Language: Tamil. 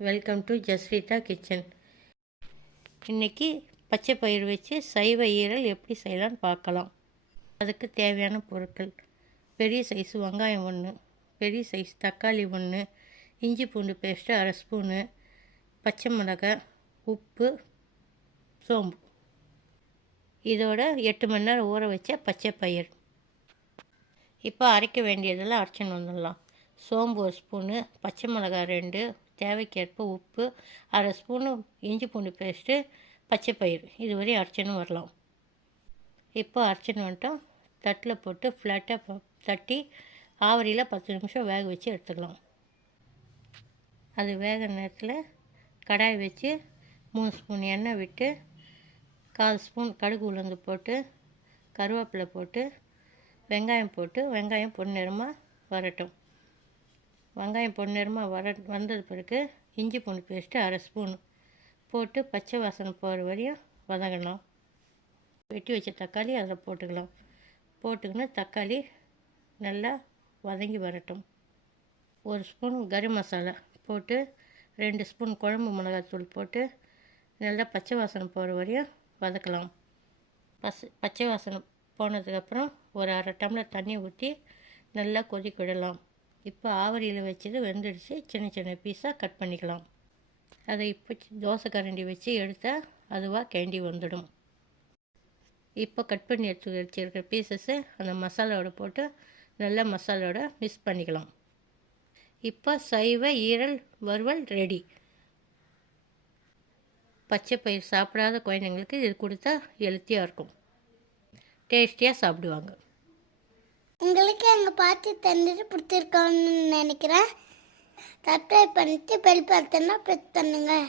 Welcome to ஜஸ்ரீதா kitchen. இன்றைக்கி பச்சை பயிர் வச்சு சைவ ஈரல் எப்படி செய்யலான்னு பார்க்கலாம். அதுக்கு தேவையான பொருட்கள்: பெரிய சைஸ் வெங்காயம் 1, பெரிய சைஸ் தக்காளி 1, இஞ்சி பூண்டு பேஸ்ட்டு 1/2 ஸ்பூனு, பச்சை மிளகாய், உப்பு, சோம்பு. இதோட 8 மணி நேரம் ஊற வச்ச பச்சை பயிர். இப்போ அரைக்க வேண்டியதெல்லாம் அரைச்சின்னு வந்துடலாம். சோம்பு 1 ஸ்பூனு, பச்சை மிளகாய் 2, தேவைக்கேற்ப உப்பு, 1/2 ஸ்பூனு இஞ்சி பூண்டு பேஸ்ட்டு, பச்சை பயிர். இது வரையும் அரைச்சின்னு வரலாம். இப்போ அரைச்சின்னு வந்துட்டோம். தட்டில் போட்டு ஃப்ளாட்டாக தட்டி ஆவரியில் 10 நிமிஷம் வேக வச்சு எடுத்துக்கலாம். அது வேக நேரத்தில் கடாய் வச்சு 3 ஸ்பூன் எண்ணெய் விட்டு 1/4 ஸ்பூன் கடுகு உளுந்து போட்டு கருவேப்பிலை போட்டு வெங்காயம் போட்டு வெங்காயம் பொன்னிறமாக வரட்டும். வெங்காயம் பொன்னிறமாக வந்தது பிறகு இஞ்சி பூண்டு பேஸ்ட்டு 1/2 ஸ்பூனு போட்டு பச்சை வாசனை போகிற வரையும் வதங்கலாம். வெட்டி வச்ச தக்காளி அதில் போட்டுக்கலாம். போட்டுக்கின்னு தக்காளி நல்லா வதங்கி வரட்டும். 1 ஸ்பூன் கரம் மசாலா போட்டு 2 ஸ்பூன் குழம்பு மிளகாத்தூள் போட்டு நல்லா பச்சை வாசனை போகிற வரையும் வதக்கலாம். பச்சை வாசனை போனதுக்கப்புறம் ஒரு 1/2 டம்ளர் தண்ணி ஊற்றி நல்லா கொதிக்க விடலாம். இப்போ ஆவரியில் வச்சது வெந்துடுச்சு. சின்ன சின்ன பீஸாக கட் பண்ணிக்கலாம். அதை இப்போ தோசை கரண்டி வச்சு எடுத்தால் அதுவாக கேண்டி வந்துடும். இப்போ கட் பண்ணி எடுத்து வச்சுருக்கிற பீசஸ்ஸை அந்த மசாலாவோட போட்டு நல்லா மசாலாவோட மிக்ஸ் பண்ணிக்கலாம். இப்போ சைவ ஈரல் வறுவல் ரெடி. பச்சை பயிர் சாப்பிடாத குழந்தைங்களுக்கு இது கொடுத்தா ஹெல்த்தியாக இருக்கும். டேஸ்டியாக சாப்பிடுவாங்க. உங்களுக்கு எங்கள் பார்த்து தந்துட்டு பிடிச்சிருக்கோன்னு நினைக்கிறேன். சப்ஸ்கிரைப் பண்ணிட்டு பெல் பட்டனை ப்ரெஸ் பண்ணுங்கள்.